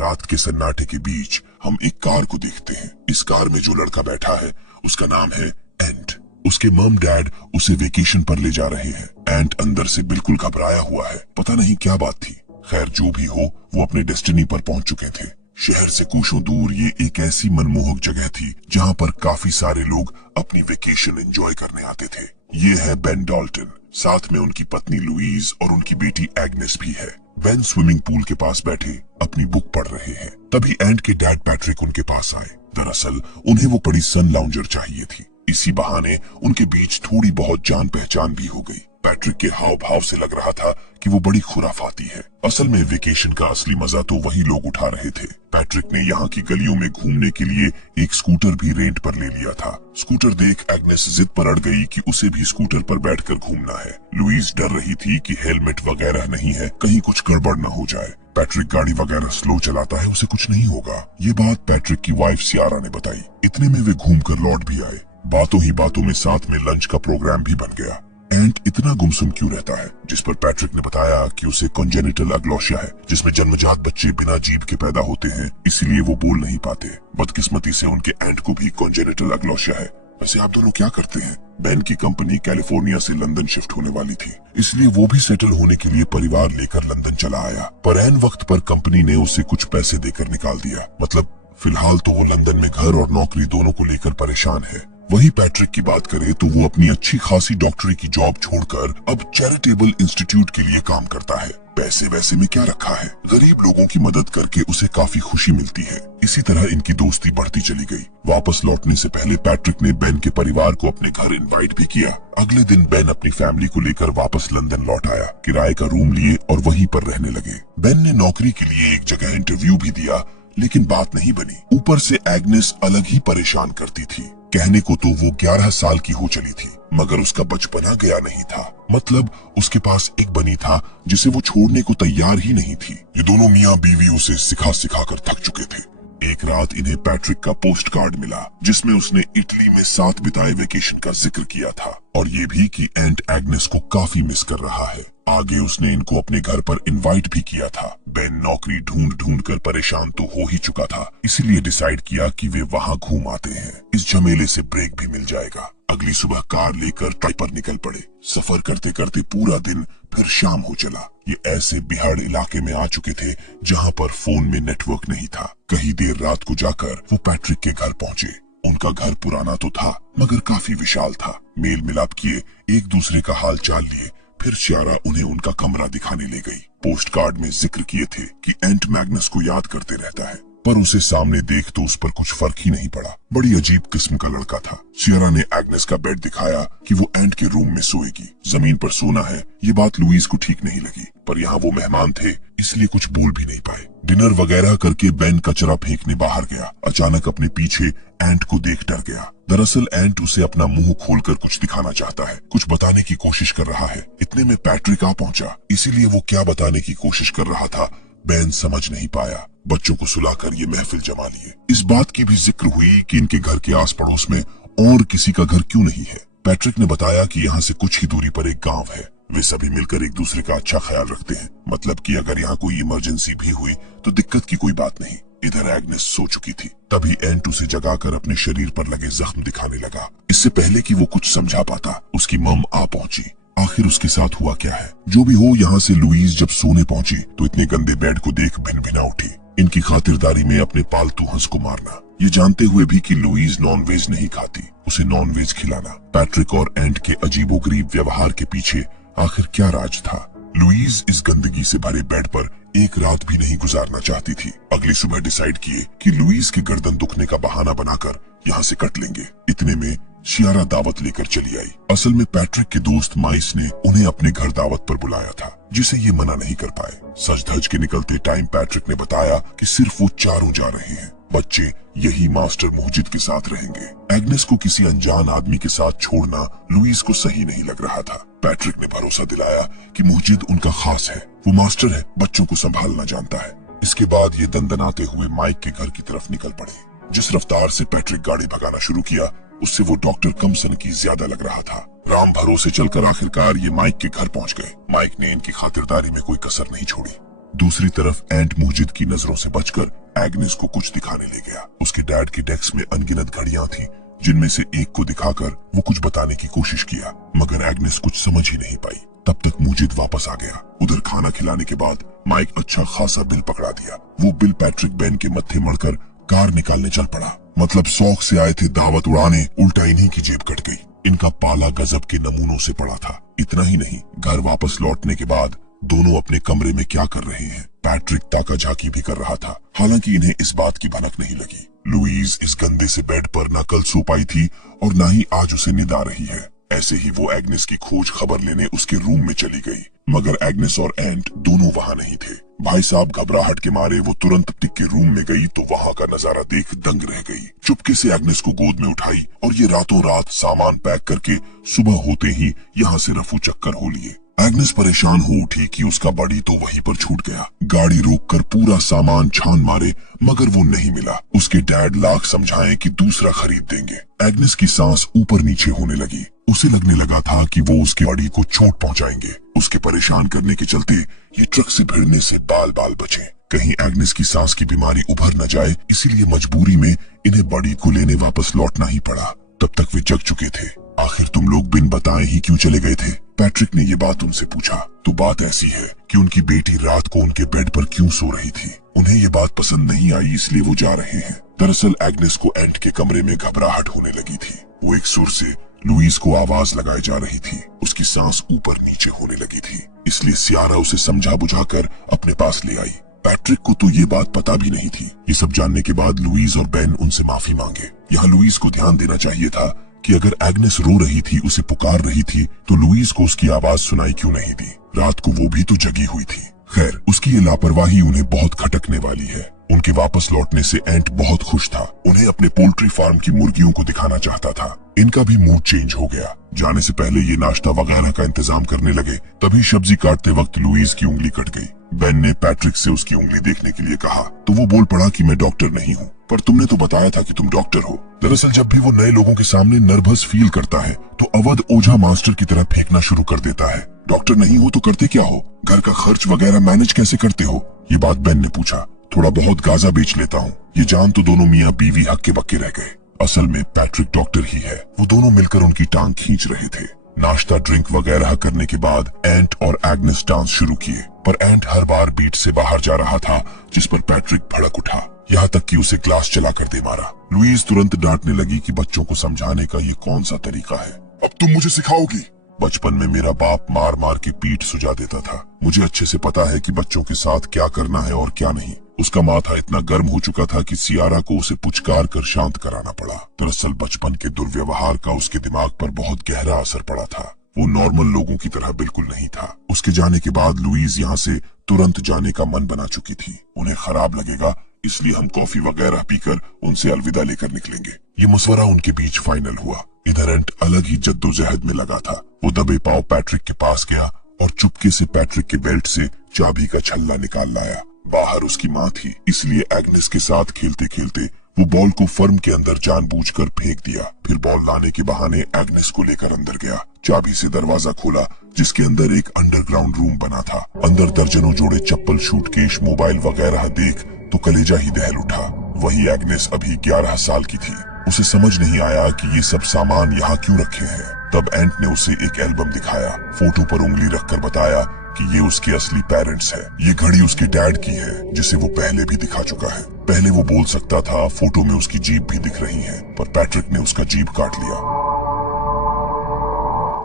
रात के सन्नाटे के बीच हम एक कार को देखते हैं। इस कार में जो लड़का बैठा है उसका नाम है एंट। उसके मम डैड उसे वेकेशन पर ले जा रहे हैं। एंट अंदर से बिल्कुल घबराया हुआ है, पता नहीं क्या बात थी। खैर जो भी हो, वो अपने डेस्टिनी पर पहुंच चुके थे। शहर से कोसों दूर ये एक ऐसी मनमोहक जगह थी जहां पर काफी सारे लोग अपनी वेकेशन एंजॉय करने आते थे। ये है बेन डाल्टन, साथ में उनकी पत्नी लुईज और उनकी बेटी एग्नेस भी है। बेन स्विमिंग पूल के पास बैठे अपनी बुक पढ़ रहे हैं। तभी एंट के डैड पैट्रिक उनके पास आए। दरअसल उन्हें वो बड़ी सन लाउंजर चाहिए थी। इसी बहाने उनके बीच थोड़ी बहुत जान पहचान भी हो गई। पैट्रिक के हाव भाव से लग रहा था कि वो बड़ी खुराफाती है। असल में वेकेशन का असली मजा तो वही लोग उठा रहे थे। पैट्रिक ने यहाँ की गलियों में घूमने के लिए एक स्कूटर भी रेंट पर ले लिया था। स्कूटर देख एग्नेस जिद पर अड़ गई कि उसे भी स्कूटर पर बैठकर घूमना है। लुईस डर रही थी कि हेलमेट वगैरह नहीं है, कहीं कुछ गड़बड़ न हो जाए। पैट्रिक गाड़ी वगैरह स्लो चलाता है, उसे कुछ नहीं होगा। ये बात पैट्रिक की वाइफ सियारा ने बताई। इतने में वे घूमकर लौट भी आए। बातों ही बातों में साथ में लंच का प्रोग्राम भी बन गया। एंट इतना गुमसुम क्यों रहता है? जिस पर पैट्रिक ने बताया कि उसे कॉन्जेनिटल अग्लोशिया है, जिसमें जन्मजात बच्चे बिना जीभ के पैदा होते हैं, इसलिए वो बोल नहीं पाते। बदकिस्मती से उनके एंट को भी कॉन्जेनिटल अग्लोशिया है। वैसे आप दोनों क्या करते हैं? बेन की कंपनी कैलिफोर्निया से लंदन शिफ्ट होने वाली थी, इसलिए वो भी सेटल होने के लिए परिवार लेकर लंदन चला आया। पर ऐन वक्त पर कंपनी ने उसे कुछ पैसे देकर निकाल दिया। मतलब फिलहाल तो वो लंदन में घर और नौकरी दोनों को लेकर परेशान है। वही पैट्रिक की बात करें तो वो अपनी अच्छी खासी डॉक्टरी की जॉब छोड़कर अब चैरिटेबल इंस्टीट्यूट के लिए काम करता है। पैसे वैसे में क्या रखा है, गरीब लोगों की मदद करके उसे काफी खुशी मिलती है। इसी तरह इनकी दोस्ती बढ़ती चली गई। वापस लौटने से पहले पैट्रिक ने बेन के परिवार को अपने घर इनवाइट भी किया। अगले दिन बेन अपनी फैमिली को लेकर वापस लंदन लौट आया। किराए का रूम लिए और वहीं पर रहने लगे। बेन ने नौकरी के लिए एक जगह इंटरव्यू भी दिया, लेकिन बात नहीं बनी। ऊपर से एग्नेस अलग ही परेशान करती थी। कहने को तो वो 11 साल की हो चली थी, मगर उसका बचपना गया नहीं था। मतलब उसके पास एक बनी था जिसे वो छोड़ने को तैयार ही नहीं थी। ये दोनों मियाँ बीवी उसे सिखा सिखा कर थक चुके थे। एक रात इन्हें पैट्रिक का पोस्ट कार्ड मिला, जिसमें उसने इटली में साथ बिताए वेकेशन का जिक्र किया था और ये भी कि एंट एग्नेस को काफी मिस कर रहा है। आगे उसने इनको अपने घर पर इनवाइट भी किया था। बेन नौकरी ढूंढ ढूंढ कर परेशान तो हो ही चुका था, इसलिए डिसाइड किया कि वे वहाँ घूम आते हैं। इस झमेले से ब्रेक भी मिल जाएगा। अगली सुबह कार लेकर ट्राई पर निकल पड़े। सफर करते करते पूरा दिन, फिर शाम हो चला। ये ऐसे बिहाड़ इलाके में आ चुके थे जहाँ पर फोन में नेटवर्क नहीं था। कहीं देर रात को जाकर वो पैट्रिक के घर पहुँचे। उनका घर पुराना तो था, मगर काफी विशाल था। मेल मिलाप किए, एक दूसरे का हाल चाल लिए। फिर सियारा उन्हें उनका कमरा दिखाने ले गई। पोस्ट कार्ड में जिक्र किए थे कि एंट मैग्नस को याद करते रहता है, पर उसे सामने देख तो उस पर कुछ फर्क ही नहीं पड़ा। बड़ी अजीब किस्म का लड़का था। सियारा ने एग्नेस का बेड दिखाया कि वो एंट के रूम में सोएगी। जमीन पर सोना है, ये बात लुईस को ठीक नहीं लगी, पर यहाँ वो मेहमान थे, इसलिए कुछ बोल भी नहीं पाए। डिनर वगैरह करके बेन कचरा फेंकने बाहर गया। अचानक अपने पीछे एंट को देख डर गया। दरअसल एंट उसे अपना मुंह खोलकर कुछ दिखाना चाहता है, कुछ बताने की कोशिश कर रहा है। इतने में पैट्रिक आ पहुंचा, इसीलिए वो क्या बताने की कोशिश कर रहा था बेन समझ नहीं पाया। बच्चों को सुलाकर ये महफिल जमा लिए। इस बात की भी जिक्र हुई कि इनके घर के आस पड़ोस में और किसी का घर क्यों नहीं है। पैट्रिक ने बताया कि यहाँ से कुछ ही दूरी पर एक गांव है। वे सभी मिलकर एक दूसरे का अच्छा ख्याल रखते हैं। मतलब कि अगर यहाँ कोई इमरजेंसी भी हुई तो दिक्कत की कोई बात नहीं। इधर एग्नेस सो चुकी थी। तभी एंट उसे जगाकर अपने शरीर पर लगे जख्म दिखाने लगा। इससे पहले कि वो कुछ समझा पाता, उसकी मम आ पहुंची। आखिर उसके साथ हुआ क्या है? जो भी हो, यहाँ से लुईस जब सोने पहुंची तो इतने गंदे बेड को देख भिन-भिना उठी। इनकी खातिरदारी में अपने पालतू हंस को मारना, ये जानते हुए भी कि लुईस नॉनवेज नहीं खाती, उसे नॉनवेज खिलाना। पैट्रिक और एंट के अजीबोगरीब व्यवहार के पीछे आखिर क्या राज था? लुईस इस गंदगी से भरे बेड पर एक रात भी नहीं गुजारना चाहती थी। अगली सुबह डिसाइड किए कि लुईस के गर्दन दुखने का बहाना बनाकर यहाँ से कट लेंगे। इतने में सियारा दावत लेकर चली आई। असल में पैट्रिक के दोस्त माइस ने उन्हें अपने घर दावत पर बुलाया था, जिसे ये मना नहीं कर पाए। सज धज के निकलते टाइम पैट्रिक ने बताया कि सिर्फ वो चारों जा रहे हैं। बच्चे यही मास्टर मुहजिद के साथ रहेंगे। एग्नेस को किसी अनजान आदमी के साथ छोड़ना लुईस को सही नहीं लग रहा था। पैट्रिक ने भरोसा दिलाया कि मुहजिद उनका खास है, वो मास्टर है, बच्चों को संभालना जानता है। इसके बाद ये दंदनाते हुए माइक के घर की तरफ निकल पड़े। जिस रफ्तार से पैट्रिक गाड़ी भगाना शुरू किया, उससे वो डॉक्टर कमसन की ज्यादा लग रहा था। राम भरोसे चलकर आखिरकार ये माइक के घर पहुंच गए। माइक ने इनकी खातिरदारी में कोई कसर नहीं छोड़ी। दूसरी तरफ एंट मुजिद की नजरों से बचकर एग्नेस को कुछ दिखाने ले गया। उसके डैड के डेस्क में अनगिनत घड़ियां थी, जिनमें से एक को दिखाकर वो कुछ बताने की कोशिश किया, मगर एग्नेस कुछ समझ ही नहीं पाई। तब तक मुजिद वापस आ गया। उधर खाना खिलाने के बाद माइक अच्छा खासा बिल पकड़ा दिया। वो बिल पैट्रिक बेन के मत्थे मड़कर कार निकालने चल पड़ा। मतलब शौक से आए थे दावत उड़ाने, उल्टा इन्हीं की जेब कट गई। इनका पाला गजब के नमूनों से पड़ा था। इतना ही नहीं, घर वापस लौटने के बाद दोनों अपने कमरे में क्या कर रहे हैं, पैट्रिक ताका झाकी भी कर रहा था। हालांकि इन्हें इस बात की भनक नहीं लगी। लुईस इस गंदे से बेड पर न कल सो पाई थी और न ही आज उसे नींद आ रही है। ऐसे ही वो एग्नेस की खोज खबर लेने उसके रूम में चली गई, मगर एग्नेस और एंट दोनों वहाँ नहीं थे। भाई साहब घबराहट के मारे वो तुरंत टिक के रूम में गई तो वहाँ का नजारा देख दंग रह गई। चुपके से एग्नेस को गोद में उठाई और ये रातों रात सामान पैक करके सुबह होते ही यहाँ से रफू चक्कर हो लिए। एग्नेस परेशान हो उठी कि उसका बड़ी तो वहीं पर छूट गया। गाड़ी रोककर पूरा सामान छान मारे, मगर वो नहीं मिला। उसके डैड लाख समझाएं कि दूसरा खरीद देंगे। एग्नेस की सांस ऊपर नीचे होने लगी। उसे लगने लगा था कि वो उसके बड़ी को चोट पहुंचाएंगे। उसके परेशान करने के चलते ये ट्रक से भिड़ने से बाल बाल बचे। कहीं एग्नेस की सांस की बीमारी उभर न जाए, इसीलिए मजबूरी में इन्हें बड़ी को लेने वापस लौटना ही पड़ा। तब तक वे जग चुके थे। आखिर तुम लोग बिन बताए ही क्यों चले गए थे? पैट्रिक ने ये बात उनसे पूछा। तो बात ऐसी है कि उनकी बेटी रात को उनके बेड पर क्यों सो रही थी। उन्हें ये बात पसंद नहीं आई, इसलिए वो जा रहे हैं। दरअसल एग्नेस को एंट के कमरे में घबराहट होने लगी थी। वो एक सुर से लुईस को आवाज लगाई जा रही थी। उसकी सांस ऊपर नीचे होने लगी थी, इसलिए सियारा उसे समझा बुझाकर अपने पास ले आई। पैट्रिक को तो ये बात पता भी नहीं थी। ये सब जानने के बाद लुईस और बेन उनसे माफी मांगे। यहाँ लुईस को ध्यान देना चाहिए था कि अगर एग्नेस रो रही थी, उसे पुकार रही थी, तो लुईस को उसकी आवाज सुनाई क्यों नहीं दी? रात को वो भी तो जगी हुई थी। खैर, उसकी ये लापरवाही उन्हें बहुत खटकने वाली है। उनके वापस लौटने से एंट बहुत खुश था। उन्हें अपने पोल्ट्री फार्म की मुर्गियों को दिखाना चाहता था। इनका भी मूड चेंज हो गया। जाने से पहले ये नाश्ता वगैरह का इंतजाम करने लगे। तभी सब्जी काटते वक्त लुईस की उंगली कट गई। बेन ने पैट्रिक से उसकी उंगली देखने के लिए कहा तो वो बोल पड़ा कि मैं डॉक्टर नहीं हूँ। पर तुमने तो बताया था कि तुम डॉक्टर हो। दरअसल जब भी वो नए लोगों के सामने नर्वस फील करता है तो अवध ओझा मास्टर की तरह फेंकना शुरू कर देता है। डॉक्टर नहीं हो तो करते क्या हो? घर का खर्च वगैरह मैनेज कैसे करते हो? ये बात बेन ने पूछा। थोड़ा बहुत गाजा बेच लेता हूँ। ये जान तो दोनों मियाँ बीवी हक्के बक्के रह गए। असल में पैट्रिक डॉक्टर ही है। वो दोनों मिलकर उनकी टांग खींच रहे थे। नाश्ता ड्रिंक वगैरह करने के बाद एंट और एग्नेस डांस शुरू किए, पर एंट हर बार बीट से बाहर जा रहा था, जिस पर पैट्रिक भड़क उठा, यहाँ तक कि उसे ग्लास चलाकर दे मारा। लुईस तुरंत डांटने लगी कि बच्चों को समझाने का ये कौन सा तरीका है? अब तुम मुझे सिखाओगी? बचपन में मेरा बाप मार मार के पीठ सुजा देता था। मुझे अच्छे से पता है कि बच्चों के साथ क्या करना है और क्या नहीं। उसका माथा इतना गर्म हो चुका था कि सियारा को उसे पुचकार कर शांत कराना पड़ा। दरअसल बचपन के दुर्व्यवहार का उसके दिमाग पर बहुत गहरा असर पड़ा था। वो नॉर्मल लोगों की तरह बिल्कुल नहीं था। उसके जाने के बाद लुईस यहाँ से तुरंत जाने का मन बना चुकी थी। उन्हें खराब लगेगा, इसलिए हम कॉफी वगैरह पीकर उनसे अलविदा लेकर निकलेंगे। ये मशवरा उनके बीच फाइनल हुआ। इधर एंट अलग ही जद्दोजहद में लगा था। वो दबे पांव पैट्रिक के पास गया और चुपके से पैट्रिक के बेल्ट से चाबी का छल्ला निकाल लाया। बाहर उसकी माँ थी, इसलिए एग्नेस के साथ खेलते खेलते वो बॉल को फर्म के अंदर जानबूझकर फेंक दिया। फिर बॉल लाने के बहाने एग्नेस को लेकर अंदर गया। चाबी से दरवाजा खोला, जिसके अंदर एक अंडरग्राउंड रूम बना था। अंदर दर्जनों जोड़े चप्पल, सूटकेस, मोबाइल वगैरह देख तो कलेजा ही दहल उठा। वही एग्नेस अभी 11 साल की थी। उसे समझ नहीं आया कि ये सब सामान यहाँ क्यों रखे हैं। तब एंट ने उसे एक एल्बम दिखाया। फोटो पर उंगली रखकर बताया कि ये उसके असली पेरेंट्स है। ये घड़ी उसके डैड की है, जिसे वो पहले भी दिखा चुका है। पहले वो बोल सकता था, फोटो में उसकी जीभ भी दिख रही है, पर पैट्रिक ने उसका जीभ काट लिया।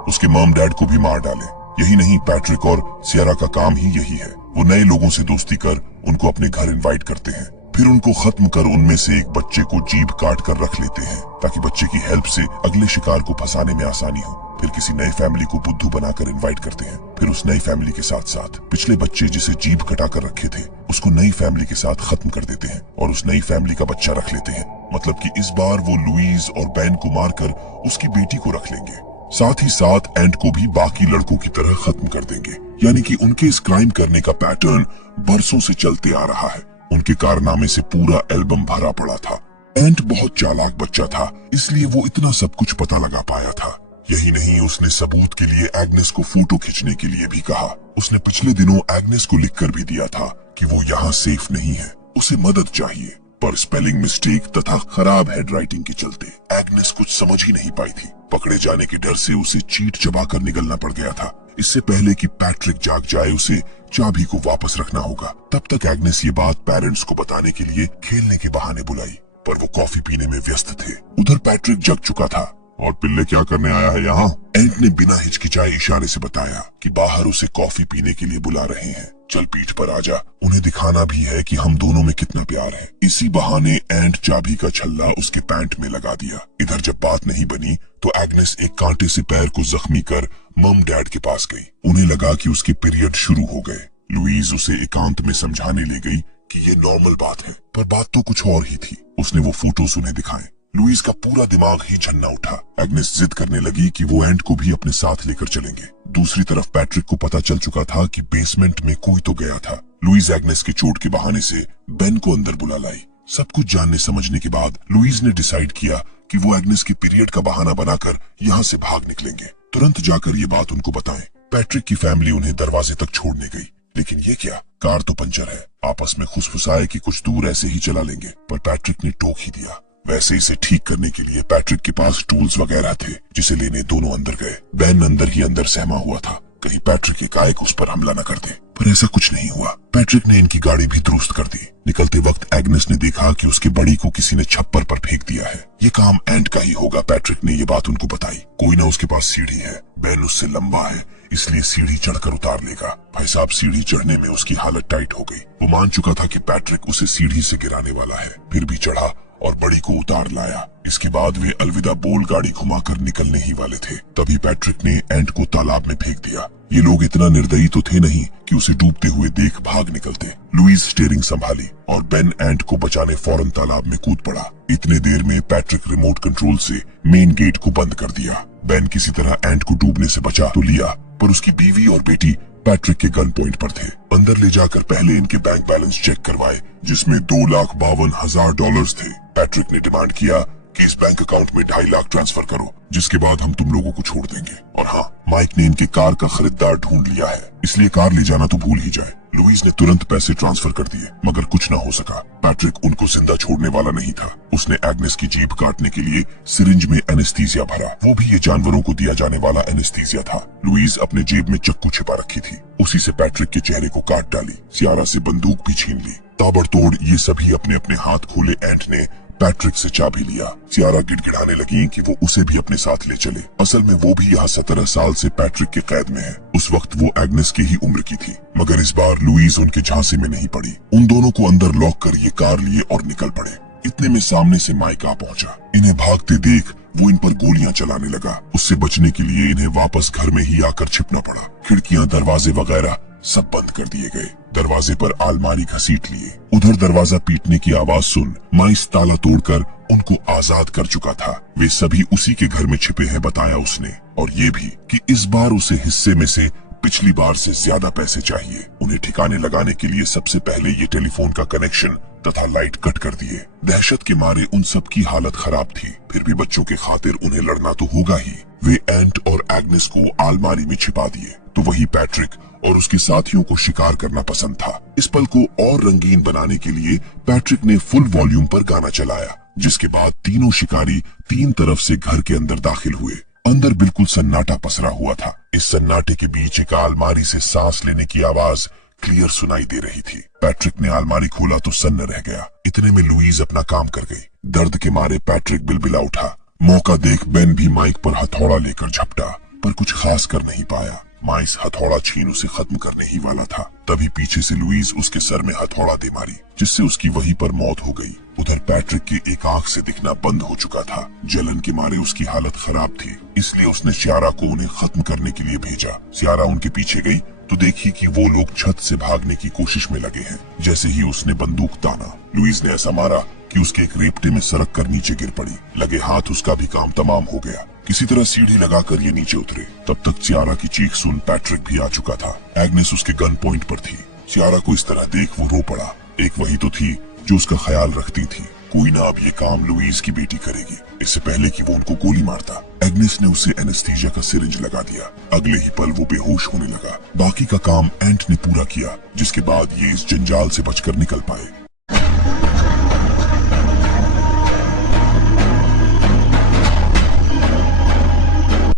उसके मॉम डैड को भी मार डाले। यही नहीं, पैट्रिक और सियारा का काम ही यही है। वो नए लोगों से दोस्ती कर उनको अपने घर इनवाइट करते हैं, फिर उनको खत्म कर उनमें से एक बच्चे को जीभ काट कर रख लेते हैं, ताकि बच्चे की हेल्प से अगले शिकार को फंसाने में आसानी हो। फिर किसी नई फैमिली को बुद्धू बनाकर इनवाइट करते हैं। फिर उस नई फैमिली के साथ साथ पिछले बच्चे जिसे जीभ कटा कर रखे थे, उसको नई फैमिली के साथ खत्म कर देते हैं और उस नई फैमिली का बच्चा रख लेते हैं। मतलब कि इस बार वो लुईस और बेन को मारकर उसकी बेटी को रख लेंगे। साथ ही साथ एंट को भी बाकी लड़कों की तरह खत्म कर देंगे। यानी कि उनके इस क्राइम करने का पैटर्न बरसों से चलते आ रहा है। उनके कारनामे से पूरा एल्बम भरा पड़ा था। एंट बहुत चालाक बच्चा था, इसलिए वो इतना सब कुछ पता लगा पाया था। यही नहीं, उसने सबूत के लिए एग्नेस को फोटो खींचने के लिए भी कहा। उसने पिछले दिनों एग्नेस को लिखकर भी दिया था कि वो यहाँ सेफ नहीं है, उसे मदद चाहिए। पर स्पेलिंग मिस्टेक तथा खराब हैंडराइटिंग के चलते एग्नेस कुछ समझ ही नहीं पाई थी। पकड़े जाने के डर से उसे चीट चबाकर निकलना पड़ गया था। इससे पहले कि पैट्रिक जाग जाए उसे चाबी को वापस रखना होगा। तब तक एग्नेस ये बात पेरेंट्स को बताने के लिए खेलने के बहाने बुलाई, पर वो कॉफी पीने में व्यस्त थे। उधर पैट्रिक जग चुका था। और पिल्ले क्या करने आया है यहाँ? एंट ने बिना हिचकिचाए इशारे से बताया कि बाहर उसे कॉफी पीने के लिए बुला रहे हैं। चल पीठ पर आजा, उन्हें दिखाना भी है कि हम दोनों में कितना प्यार है। इसी बहाने एंट चाबी का छल्ला उसके पैंट में लगा दिया। इधर जब बात नहीं बनी तो एग्नेस एक कांटे से पैर को जख्मी कर मम डैड के पास गई। उन्हें लगा कि उसके पीरियड शुरू हो गए। लुईज उसे एकांत में समझाने ले गई कि ये नॉर्मल बात है, पर बात तो कुछ और ही थी। उसने वो फोटोज उन्हें दिखाए। लुईज का पूरा दिमाग ही झन्ना उठा। एग्नेस जिद करने लगी कि वो एंट को भी अपने साथ लेकर चलेंगे। दूसरी तरफ पैट्रिक को पता चल चुका था कि बेसमेंट में कोई तो गया था। लुईज एग्नेस के चोट के बहाने से बेन को अंदर बुला लाई। सब कुछ जानने समझने के बाद लुईज ने डिसाइड किया कि वो एग्नेस के पीरियड का बहाना बनाकर यहाँ से भाग निकलेंगे। तुरंत जाकर ये बात उनको बताएं। पैट्रिक की फैमिली उन्हें दरवाजे तक छोड़ने गई, लेकिन ये क्या, कार तो पंचर है। आपस में खुसफुसाए कि कुछ दूर ऐसे ही चला लेंगे, पर पैट्रिक ने टोक ही दिया। वैसे इसे ठीक करने के लिए पैट्रिक के पास टूल्स वगैरह थे, जिसे लेने दोनों अंदर गए। बेन अंदर ही अंदर सहमा हुआ था, कहीं पैट्रिक एकाएक उस पर हमला न कर दे, पर ऐसा कुछ नहीं हुआ। पैट्रिक ने इनकी गाड़ी भी दुरुस्त कर दी। निकलते वक्त एग्नेस ने देखा कि उसके बड़ी को किसी ने छप्पर पर फेंक दिया है। ये काम एंट का ही होगा। पैट्रिक ने ये बात उनको बताई। कोई ना उसके पास सीढ़ी है, बेन उससे लंबा है, इसलिए सीढ़ी चढ़कर उतार लेगा। भाई साहब, सीढ़ी चढ़ने में उसकी हालत टाइट हो गई। वो मान चुका था कि पैट्रिक उसे सीढ़ी से गिराने वाला है, फिर भी चढ़ा और बड़ी को उतार लाया। इसके बाद वे अलविदा बोल गाड़ी घुमाकर निकलने ही वाले थे। तभी पैट्रिक ने एंट को तालाब में फेंक दिया। ये लोग इतना निर्दयी तो थे नहीं कि उसे डूबते हुए देख भाग निकलते। लुईज स्टीयरिंग संभाली और बेन एंट को बचाने फौरन तालाब में कूद पड़ा। इतने देर में पैट्रिक रिमोट कंट्रोल से मेन गेट को बंद कर दिया। बेन किसी तरह एंट को डूबने से बचा तो लिया, पर उसकी बीवी और बेटी पैट्रिक के गन पॉइंट पर थे। अंदर ले जाकर पहले इनके बैंक बैलेंस चेक करवाए, जिसमें $2,52,000 थे। पैट्रिक ने डिमांड किया कि इस बैंक अकाउंट में 2.5 लाख ट्रांसफर करो, जिसके बाद हम तुम लोगों को छोड़ देंगे। और हाँ, माइक ने इनके कार का खरीदार ढूंढ लिया है, इसलिए कार ले जाना तो भूल ही जाए। लुईज ने तुरंत पैसे ट्रांसफर कर दिए, मगर कुछ ना हो सका। पैट्रिक उनको जिंदा छोड़ने वाला नहीं था। उसने एग्नेस की जीभ काटने के लिए सिरिंज में एनेस्थीसिया भरा, वो भी ये जानवरों को दिया जाने वाला एनेस्थीसिया था। लुईज अपने जेब में चक्कू छिपा रखी थी, उसी से पैट्रिक के चेहरे को काट डाली। सियारा से बंदूक भी छीन ली। ताबड़तोड़ ये सभी अपने अपने हाथ खोले एंट ने पैट्रिक से चाबी लिया। सियारा गिड़गिड़ाने लगी कि वो उसे भी अपने साथ ले चले। असल में वो भी यहाँ 17 साल से पैट्रिक के कैद में है। उस वक्त वो एग्नेस की ही उम्र की थी, मगर इस बार लुईज उनके झांसे में नहीं पड़ी। उन दोनों को अंदर लॉक कर ये कार लिए और निकल पड़े। इतने में सामने से माइक आ पहुंचा। इन्हें भागते देख वो इन पर गोलियां चलाने लगा। उससे बचने के लिए इन्हें वापस घर में ही आकर छिपना पड़ा। खिड़कियां, दरवाजे वगैरह सब बंद कर दिए गए। दरवाजे पर आलमारी घसीट लिए। उधर दरवाजा पीटने की आवाज सुन माइस ताला तोड़कर उनको आजाद कर चुका था। वे सभी उसी के घर में छिपे हैं, बताया उसने। और ये भी कि इस बार उसे हिस्से में से पिछली बार से ज्यादा पैसे चाहिए। उन्हें ठिकाने लगाने के लिए सबसे पहले ये टेलीफोन का कनेक्शन तथा लाइट कट कर दिए। दहशत के मारे उन सब की हालत खराब थी, फिर भी बच्चों के खातिर उन्हें लड़ना तो होगा ही। वे एंट और एग्नेस को आलमारी में छिपा दिए, तो वही पैट्रिक और उसके साथियों को शिकार करना पसंद था। इस पल को और रंगीन बनाने के लिए पैट्रिक ने फुल वॉल्यूम पर गाना चलाया, जिसके बाद तीनों शिकारी 3 तरफ से घर के अंदर दाखिल हुए। अंदर बिल्कुल सन्नाटा पसरा हुआ था। इस सन्नाटे के बीच एक अलमारी से सांस लेने की आवाज क्लियर सुनाई दे रही थी। पैट्रिक ने अलमारी खोला तो सन्न रह गया। इतने में लुईज अपना काम कर गई। दर्द के मारे पैट्रिक बिलबिला उठा। मौका देख बेन भी माइक पर हथौड़ा लेकर झपटा, पर कुछ खास कर नहीं पाया। माइस हथौड़ा छीन उसे खत्म करने ही वाला था। तभी पीछे से लुईज उसके सर में हथौड़ा दे मारी, जिससे उसकी वहीं पर मौत हो गई। उधर पैट्रिक के एक आंख से दिखना बंद हो चुका था। जलन के मारे उसकी हालत खराब थी, इसलिए उसने सियारा को उन्हें खत्म करने के लिए भेजा। सियारा उनके पीछे गई तो देखी कि वो लोग छत से भागने की कोशिश में लगे हैं। जैसे ही उसने बंदूक ताना, लुईज ने ऐसा मारा कि उसके एक रेपटे में सरक कर नीचे गिर पड़ी। लगे हाथ उसका भी काम तमाम हो गया। किसी तरह सीढ़ी लगाकर ये नीचे उतरे। तब तक सियारा की चीख सुन पैट्रिक भी आ चुका था। एग्नेस उसके गन पॉइंट पर थी। सियारा को इस तरह देख वो रो पड़ा। एक वही तो थी जो उसका ख्याल रखती थी। कोई ना अब ये काम लुईस की बेटी करेगी। इससे पहले कि वो उनको गोली मारता, एग्नेस ने उसे एनेस्थीसिया का सिरिंज लगा दिया। अगले ही पल वो बेहोश होने लगा। बाकी का काम एंट ने पूरा किया, जिसके बाद ये इस जंजाल से बचकर निकल पाए।